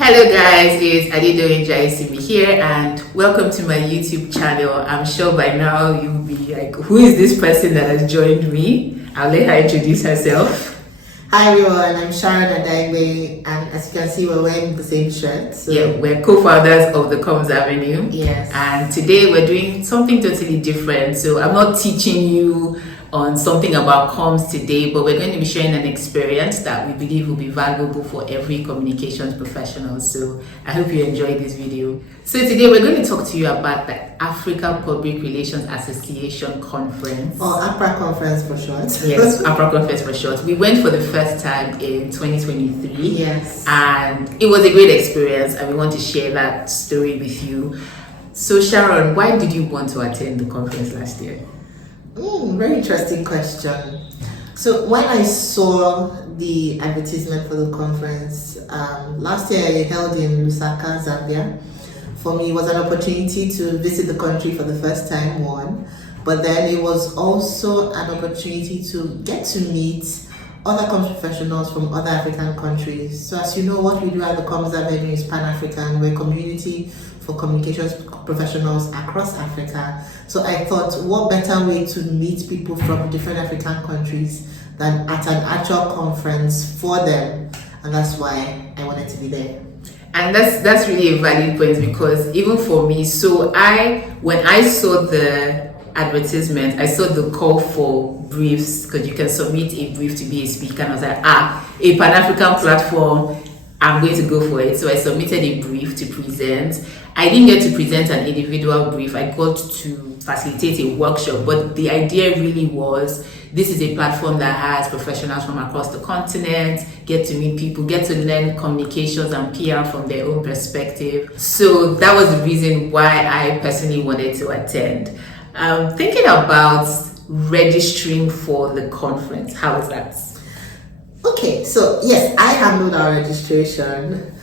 Hello guys, it's Adedoyin Jaiyesimi here and welcome to my YouTube channel. I'm sure by now you'll be like, who is this person that has joined me? I'll let her introduce herself. Hi everyone, I'm Sharon-Ann Adaigbe, and as you can see we're wearing the same shirt. So. Yeah, we're co-founders of the Comms Avenue. Yes. And today we're doing something totally different. So I'm not teaching you on something about comms today, but we're going to be sharing an experience that we believe will be valuable for every communications professional. So I hope you enjoyed this video. So today we're going to talk to you about the Africa Public Relations Association Conference. Or APRA Conference for short. Yes, APRA Conference for short. We went for the first time in 2023. Yes. And it was a great experience and we want to share that story with you. So Sharon, why did you want to attend the conference last year? Very interesting question. So when I saw the advertisement for the conference, last year I held in Lusaka, Zambia. For me, it was an opportunity to visit the country for the first time, but then it was also an opportunity to get to meet other comms professionals from other African countries. So as you know, what we do at the Comms Avenue is Pan-African. We're a community for communications professionals across Africa. So I thought, what better way to meet people from different African countries than at an actual conference for them? And that's why I wanted to be there. And that's really a valid point, because even for me, so when I saw the advertisement, I saw the call for briefs, because you can submit a brief to be a speaker, and I was like, a Pan-African platform, I'm going to go for it. So I submitted a brief to present. I didn't get to present an individual brief. I got to facilitate a workshop, but the idea really was, this is a platform that has professionals from across the continent, get to meet people, get to learn communications and PR from their own perspective. So that was the reason why I personally wanted to attend. Thinking about registering for the conference, how was that? Okay, so yes, I handled our registration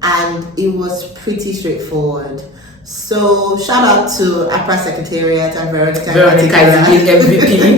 and it was pretty straightforward. So shout out to APRA Secretariat and Veronica is doing everything.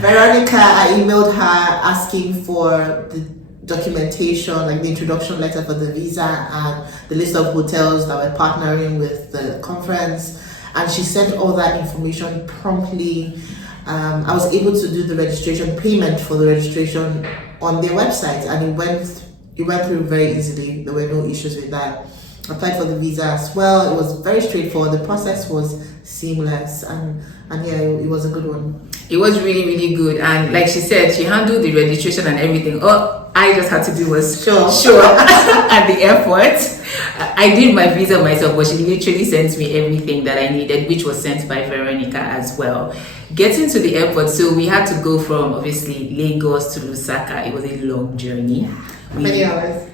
Veronica, I emailed her asking for the documentation, like the introduction letter for the visa and the list of hotels that were partnering with the conference, and she sent all that information promptly. I was able to do the registration payment for the registration on their website, and it went through very easily. There were no issues with that. Applied for the visa as well. It was very straightforward. The process was seamless, and yeah, it was a good one. It was really, really good. And like she said, she handled the registration and everything. All I just had to do was show at the airport. I did my visa myself, but she literally sent me everything that I needed, which was sent by Veronica as well. Getting to the airport, so we had to go from obviously Lagos to Lusaka. It was a long journey. How many hours?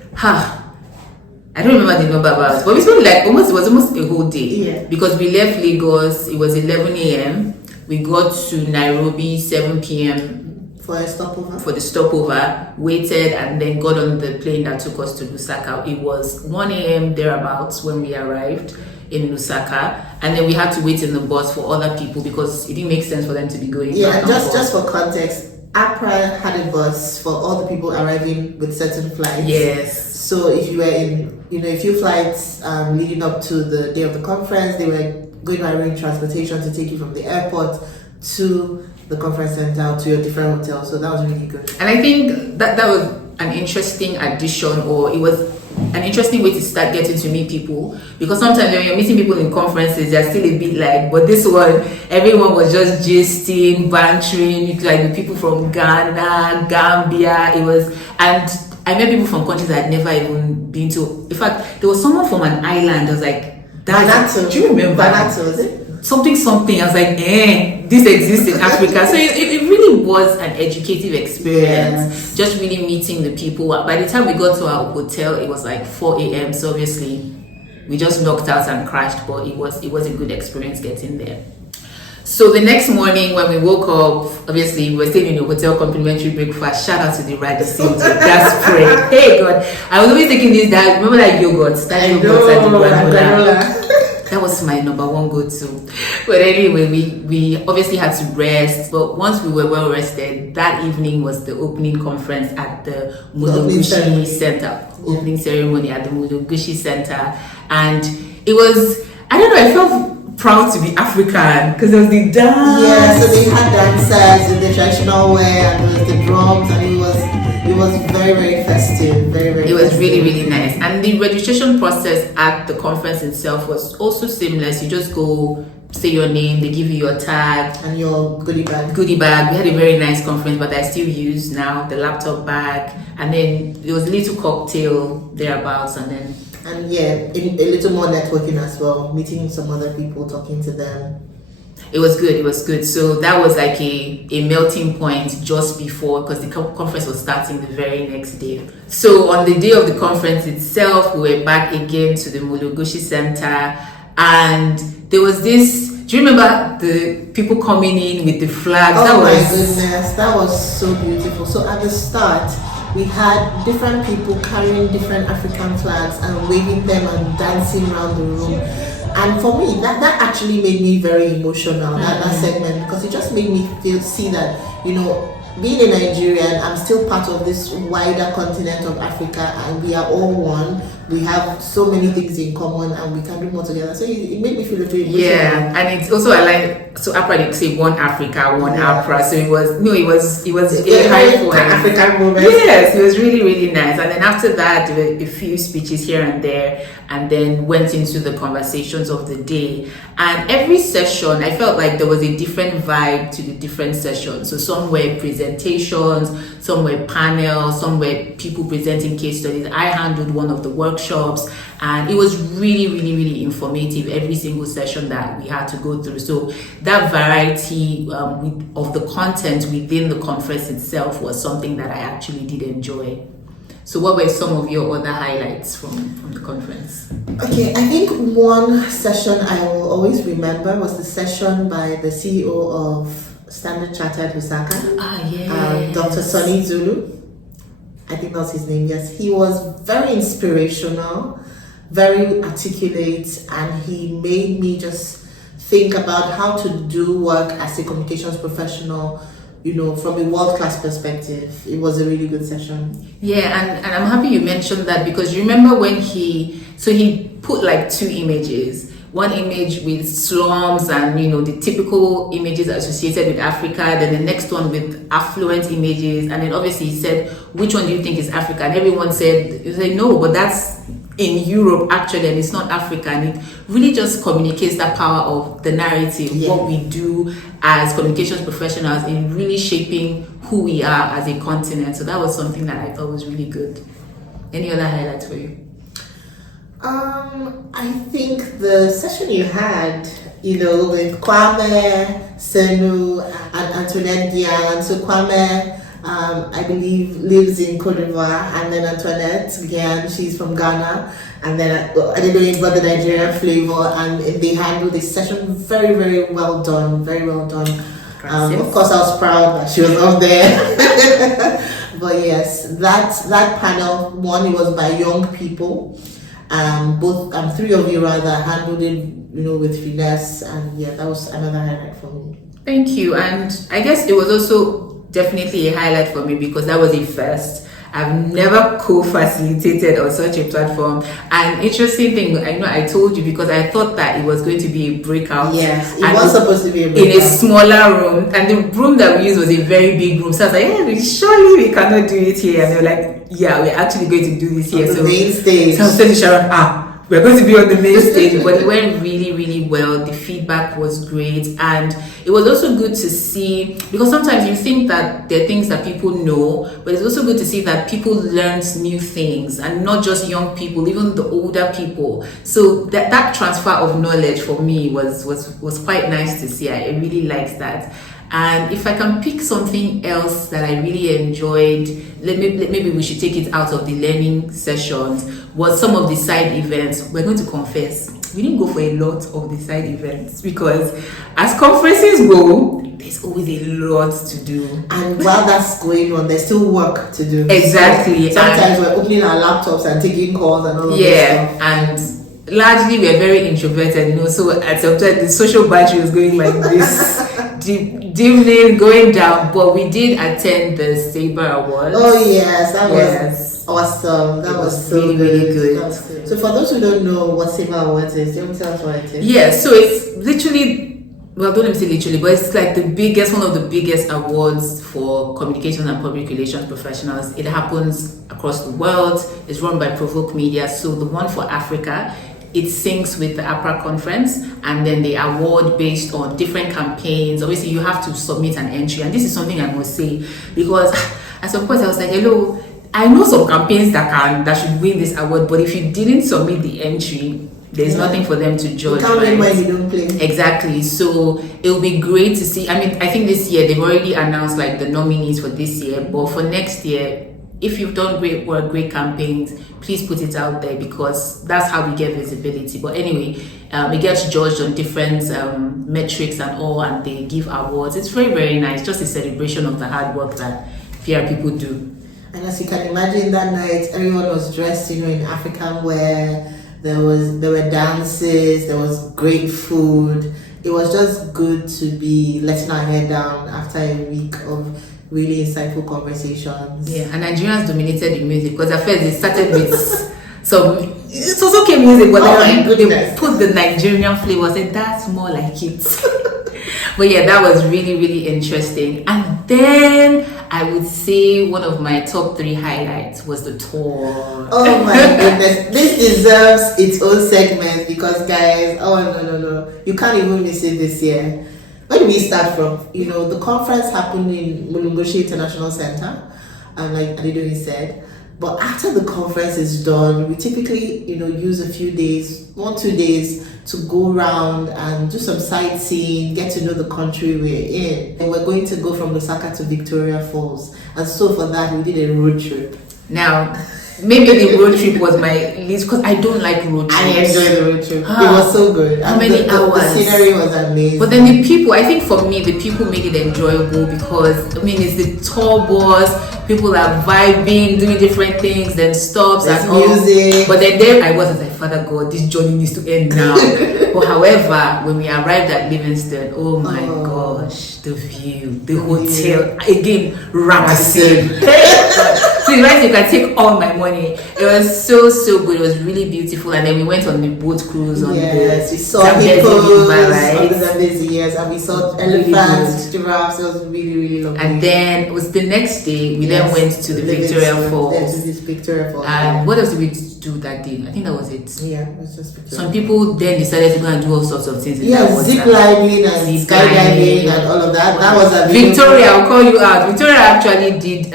I don't remember the number of hours, but it was almost a whole day. Yeah. Because we left Lagos, it was 11 a.m. We got to Nairobi 7 p.m. for a stopover. For the stopover, waited, and then got on the plane that took us to Lusaka. It was 1 a.m. thereabouts when we arrived in Lusaka, and then we had to wait in the bus for other people because it didn't make sense for them to be going. Yeah, just for context, APRA had a bus for all the people arriving with certain flights. Yes. So if you were in, a few flights leading up to the day of the conference, they were going to arrange transportation to take you from the airport to the conference center to your different hotels. So that was really good. And I think that was an interesting addition, or it was an interesting way to start getting to meet people, because sometimes when you're meeting people in conferences, they're still a bit like, but this one, everyone was just gisting, bantering, like the people from Ghana, Gambia. And I met people from countries I had never even been to. In fact, there was someone from an island. I was like, Banato. Do you remember? Banato, was it? Something. I was like, this exists in Africa. So it really was an educative experience. Yes. Just really meeting the people. By the time we got to our hotel, it was like 4 a.m. So obviously, we just knocked out and crashed. But it was a good experience getting there. So the next morning when we woke up, obviously we were staying in a hotel, complimentary breakfast. Shout out to the Jaiyesimi. That's great. Hey God, I was always taking this. That remember that yogurt, that yogurt and the granola. That was my number one go-to. But anyway, we obviously had to rest. But once we were well rested, that evening was the opening conference at the Mulogushi Center. Opening ceremony at the Mulogushi Center. And it was, I don't know, I felt proud to be African because there was the dance. Yeah, so they had dancers in the traditional wear and there was the drums and it was very, very festive. Very, very It was festive. really, really nice. And the registration process at the conference itself was also seamless. You just go, say your name, they give you your tag. And your goodie bag. We had a very nice conference, but I still use now the laptop bag. And then there was a little cocktail thereabouts And yeah, a little more networking as well, meeting some other people, talking to them. It was good. So that was like a melting point just before, because the conference was starting the very next day. So on the day of the conference itself, we were back again to the Mulogushi Center, and there was this. Do you remember the people coming in with the flags? My goodness, that was so beautiful. So at the start, we had different people carrying different African flags and waving them and dancing around the room. And for me, that actually made me very emotional, that segment, because it just made me see that, being a Nigerian, I'm still part of this wider continent of Africa, and we are all one. We have so many things in common, and we can do more together. So it made me feel very emotional. Yeah, and it's also aligned. So APRA, they say one Africa, one APRA. So it was a high point. African moment. Yes, it was really, really nice. And then after that, there were a few speeches here and there, and then went into the conversations of the day. And every session, I felt like there was a different vibe to the different sessions. So some were presentations, some were panels, some were people presenting case studies. I handled one of the workshops, and it was really, really, really informative, every single session that we had to go through. So that variety of the content within the conference itself was something that I actually did enjoy. So what were some of your other highlights from the conference? Okay, I think one session I will always remember was the session by the CEO of Standard Chartered Lusaka, yes. Dr. Sonny Zulu. I think that's his name, yes. He was very inspirational, very articulate, and he made me just think about how to do work as a communications professional, from a world-class perspective. It was a really good session. Yeah, and I'm happy you mentioned that, because you remember when he put like two images. One image with slums and the typical images associated with Africa, then the next one with affluent images, and then obviously he said, which one do you think is Africa? And everyone said no, but that's in Europe actually, and it's not Africa. And it really just communicates that power of the narrative, what we do as communications professionals in really shaping who we are as a continent. So that was something that I thought was really good. Any other highlights for you? I think the session you had, with Kwame, Senu, and Antoinette Gian. So Kwame, I believe, lives in Cote d'Ivoire, and then Antoinette Gian, she's from Ghana, and then Adedoyin brought the Nigerian flavor, and they handled this session very, very well done, very well done. Of course, I was proud that she was up there. But yes, that panel, one, it was by young people. Three of you rather handled it, with finesse, and that was another highlight for me. Thank you. And I guess it was also definitely a highlight for me because that was a first. I've never co-facilitated on such a platform. And interesting thing, I know I told you because I thought that it was going to be a breakout. Yes, it was supposed to be a breakout. In a smaller room. And the room that we used was a very big room. So I was like, surely we cannot do it here. And they were like, yeah, we're actually going to do this here. On the main stage. So I said to Sharon, we're going to be on the main stage. But it went really, really well. The feedback was great. And it was also good to see, because sometimes you think that there are things that people know, but it's also good to see that people learned new things, and not just young people, even the older people. So that transfer of knowledge for me was quite nice to see. I really liked that. And if I can pick something else that I really enjoyed, maybe we should take it out of the learning sessions, was some of the side events. We're going to confess, we didn't go for a lot of the side events because as conferences go, there's always a lot to do. And while that's going on, there's still work to do. Exactly. So sometimes we're opening our laptops and taking calls and all of that stuff. And largely we're very introverted, so at some time the social battery was going like this, dimming, going down. But we did attend the Sabre Awards. Oh yes, that was awesome. That was so really, good. really good. That was good. So for those who don't know what Sabre Awards is, do you want to tell us what it is? Yeah, so it's literally, well, don't let me say literally, but it's like one of the biggest awards for communication and public relations professionals. It happens across the world. It's run by Provoke Media. So the one for Africa, it syncs with the APRA conference, and then they award based on different campaigns. Obviously, you have to submit an entry, and this is something I must say, because at some point I was like, hello, I know some campaigns that should win this award, but if you didn't submit the entry, there's nothing for them to judge. You can't win when you don't play. Exactly. So it'll be great to see. I mean, I think this year they've already announced like the nominees for this year, but for next year, if you've done great work, great campaigns, please put it out there, because that's how we get visibility. But anyway, it gets judged on different metrics and all, and they give awards. It's very, very nice. Just a celebration of the hard work that PR people do. And as you can imagine, that night everyone was dressed, in African wear. There were dances. There was great food. It was just good to be letting our hair down after a week of really insightful conversations. Yeah, and Nigerians dominated the music, because at first they started with some, it was okay music, but then they put the Nigerian flavor, and that's more like it. But yeah, that was really, really interesting. And then I would say one of my top 3 highlights was the tour. Oh my goodness, this deserves its own segment, because guys, no, you can't even miss it this year. Where do we start from? The conference happened in Mulungoshi International Center, like Adedoyin said. But after the conference is done, we typically, use a few days, 1-2 days, to go around and do some sightseeing, get to know the country we're in. And we're going to go from Lusaka to Victoria Falls. And so for that, we did a road trip. Now, maybe the road trip was my least, because I don't like road trips. I enjoyed the road trip. It was so good. How many hours? The scenery was amazing. But then the people, I think for me, the people made it enjoyable, because, it's the tour bus, people are vibing, doing different things, then stops There's and all. music. But then there I was like, Father God, this journey needs to end now. But however, when we arrived at Livingston, oh my gosh, the view, the hotel, again, Ramsey. So you can take all my money. It was so good. It was really beautiful. And then we went on the boat cruise on we saw people on the Zambezi, yes, and we saw elephants, giraffes. It was really, really lovely. And then it was the next day. We then went to the Victoria Falls. This Victoria Falls. And what else did we do that day? I think that was it. Yeah, it was just Victoria. Some people then decided to go and do all sorts of things. Zip lining and skydiving and all of that. That was a Victoria, I'll call you out. Victoria actually did.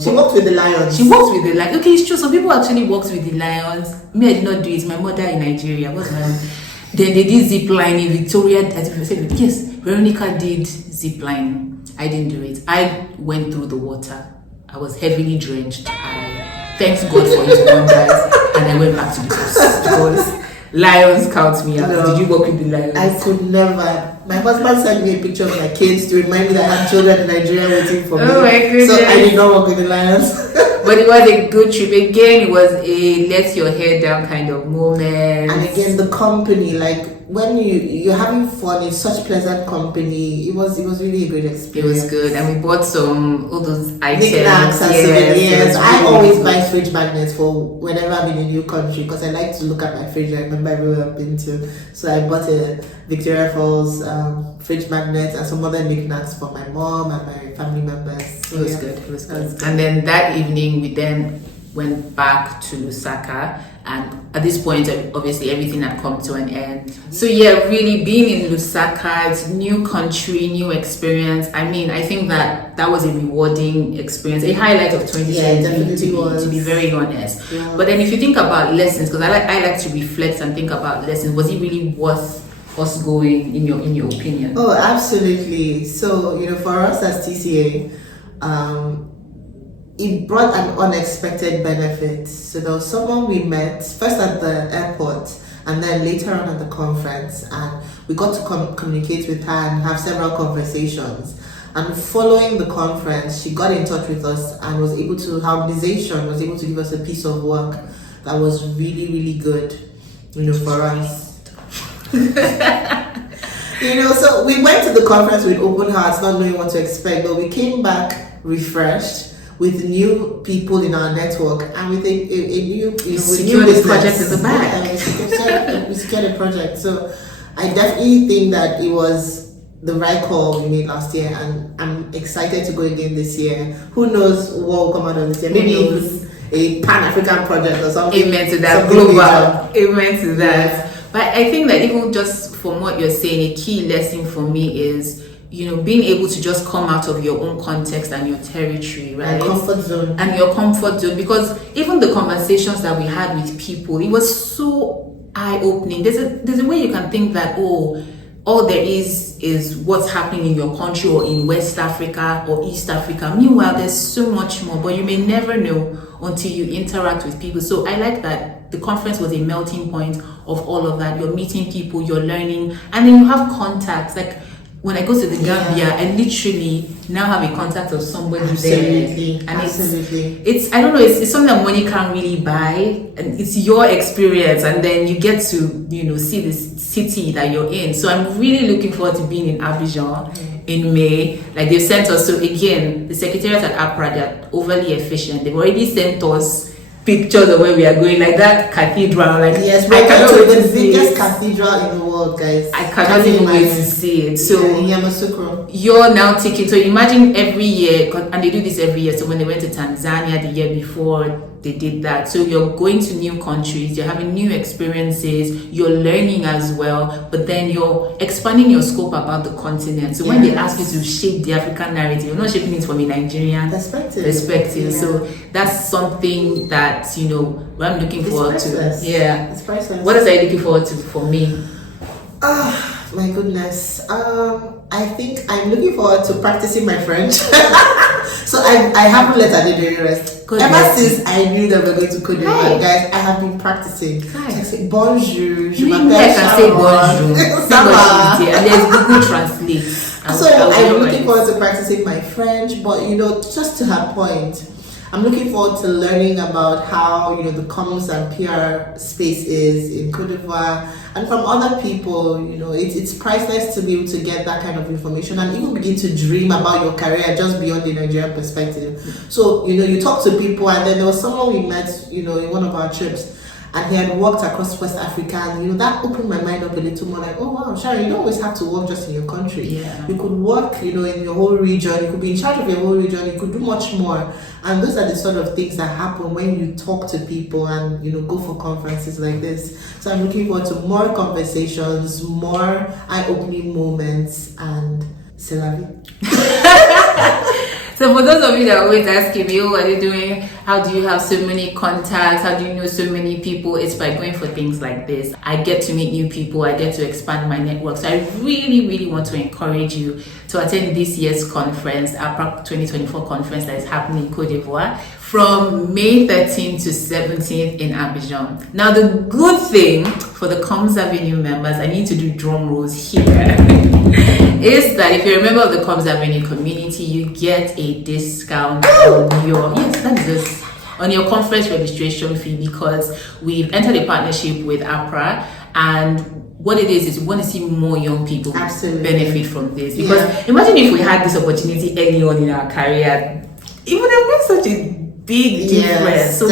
She walked with the lions. She walked with the lions. Okay, it's true. Some people actually walked with the lions. Me, I did not do it. My mother in Nigeria. What's my own? Then they did zip lining. Victoria, as I said, yes, Veronica did zip lining. I didn't do it. I went through the water. I was heavily drenched. I thanks God for his wonders, and I went back to the bus, because lions count me out. No, did you walk with the lions? I could never. My husband sent me a picture of my kids to remind me that I had children in Nigeria waiting for me. Oh my goodness. So I did not walk with the lions. But it was a good trip. Again, it was a let your hair down kind of moment. And again, the company, like when you're having fun in such pleasant company, it was really a great experience. It was good, and we bought all those items. Knickknacks and souvenirs. I always buy fridge magnets for whenever I'm in a new country, because I like to look at my fridge. I remember everywhere I've been to, so I bought a Victoria Falls fridge magnet and some other knickknacks for my mom and my family members. So it was good. It was good. And then that evening, we then went back to Lusaka, and at this point, obviously everything had come to an end. So yeah, really being in Lusaka, it's new country, new experience. I mean, I think that was a rewarding experience, a highlight of 2017, to be very honest. Yeah. But then if you think about lessons, because I like to reflect and think about lessons, was it really worth us going, in your opinion? Oh, absolutely. So for us as TCA, it brought an unexpected benefit. So there was someone we met first at the airport and then later on at the conference, and we got to communicate with her and have several conversations. And following the conference, she got in touch with us and was able to, her organization was able to give us a piece of work that was really, really good. for us. So we went to the conference with open hearts, not knowing what to expect, but we came back refreshed with new people in our network and with a new, secured project in the back. We secured a project. So I definitely think that it was the right call we made last year, and I'm excited to go again this year. Who knows what will come out of this year? Maybe even a Pan-African project or something. Amen to that. Global. Amen to that. Yeah. But I think that even just from what you're saying, a key lesson for me is, being able to just come out of your own context and your territory, right? And comfort zone. And your comfort zone. Because even the conversations that we had with people, it was so eye-opening. There's a way you can think that, all there is what's happening in your country or in West Africa or East Africa. Meanwhile, there's so much more, but you may never know until you interact with people. So I like that the conference was a melting point of all of that. You're meeting people, you're learning, and then you have contacts. Like when I go to the Gambia, I literally now have a contact of somebody there. And it's I don't know, it's something that money can't really buy, and it's your experience, and then you get to see this city that you're in. So I'm really looking forward to being in Abidjan in May. Like they've sent us, so again, the secretariat at APRA, they're overly efficient. They've already sent us pictures of where we are going, like that cathedral. Like yes, I cannot wait to see the biggest cathedral in the world, guys. I cannot even wait to see it. So Yamoussoukro. You're now taking. So imagine every year, and they do this every year. So when they went to Tanzania the year before, they did that. So you're going to new countries, you're having new experiences, you're learning as well, but then you're expanding your scope about the continent. So when they ask you to shape the African narrative, you're not shaping it from a Nigerian perspective. Yeah. So that's something that what I'm looking forward to. Yeah, it's priceless. What else are you looking forward to for me? My goodness. I think I'm looking forward to practicing my French. So I haven't let Adedoyin rest. Ever since I knew that we were going to Côte d'Ivoire, guys, I have been practicing. I say bonjour, je m'appelle Sharon. And there's Google Translate. So I'm looking forward to practicing my French, but just to her point, I'm looking forward to learning about how the comms and PR space is in Côte d'Ivoire, and from other people. It's priceless to be able to get that kind of information and even begin to dream about your career just beyond the Nigerian perspective. So you talk to people, and then there was someone we met in one of our trips, and he had worked across West Africa, and that opened my mind up a little more. Like, oh wow, Sharon, you don't always have to work just in your country. Yeah. You could work, in your whole region. You could be in charge of your whole region. You could do much more. And those are the sort of things that happen when you talk to people and go for conferences like this. So I'm looking forward to more conversations, more eye-opening moments, and c'est la vie. So for those of you that are always asking me, what are you doing? How do you have so many contacts? How do you know so many people? It's by going for things like this. I get to meet new people. I get to expand my network. So I really, really want to encourage you to attend this year's conference, APRA 2024 conference that is happening in Côte d'Ivoire from May 13th to 17th in Abidjan. Now, the good thing for the Comms Avenue members, I need to do drum rolls here, is that if you're a member of the Comms Avenue community, you get a discount on your on your conference registration fee, because we've entered a partnership with APRA, and what it is we want to see more young people benefit from this. Because imagine if we had this opportunity early on in our career, it would have been such a big difference. So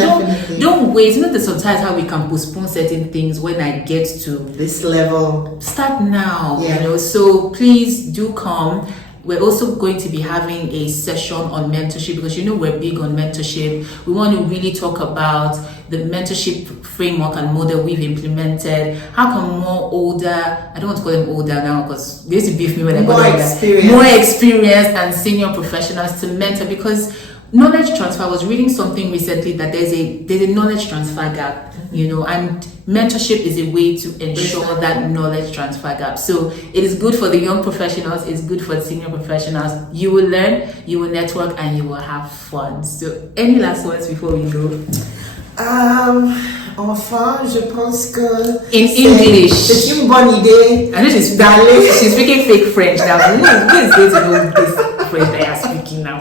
don't wait. There's sometimes how we can postpone certain things when I get to this level. Start now. So please do come. We're also going to be having a session on mentorship, because we're big on mentorship. We want to really talk about the mentorship framework and model we've implemented. How can more older, I don't want to call them older now because they used to beef me when I got more experienced and senior professionals to mentor, because knowledge transfer, I was reading something recently that there's a knowledge transfer gap, and mentorship is a way to ensure that knowledge transfer gap. So it is good for the young professionals, it's good for the senior professionals. You will learn, you will network, and you will have fun. So any last words before we go? Enfin, je pense que in English, c'est une bonne idée. I know she's speaking fake French now. Who is going to know this French that you're speaking now?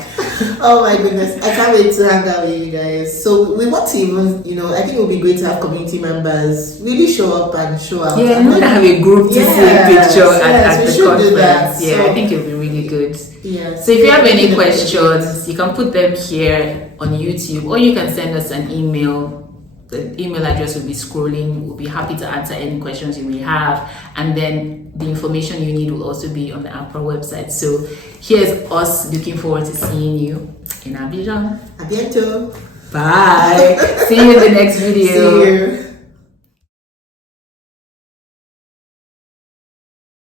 Oh my goodness, I can't wait to hang out with you guys. So we want to even, I think it would be great to have community members really show up and show out. Yeah, and we have a group to see a picture at the conference. Yeah, so, I think it'll be really good. Yeah. So if you have any questions, you can put them here on YouTube, or you can send us an email. The email address will be scrolling. We'll be happy to answer any questions you may have. And then the information you need will also be on the APRA website. So here's us looking forward to seeing you in Abidjan. A bientôt. Bye. See you in the next video. See you.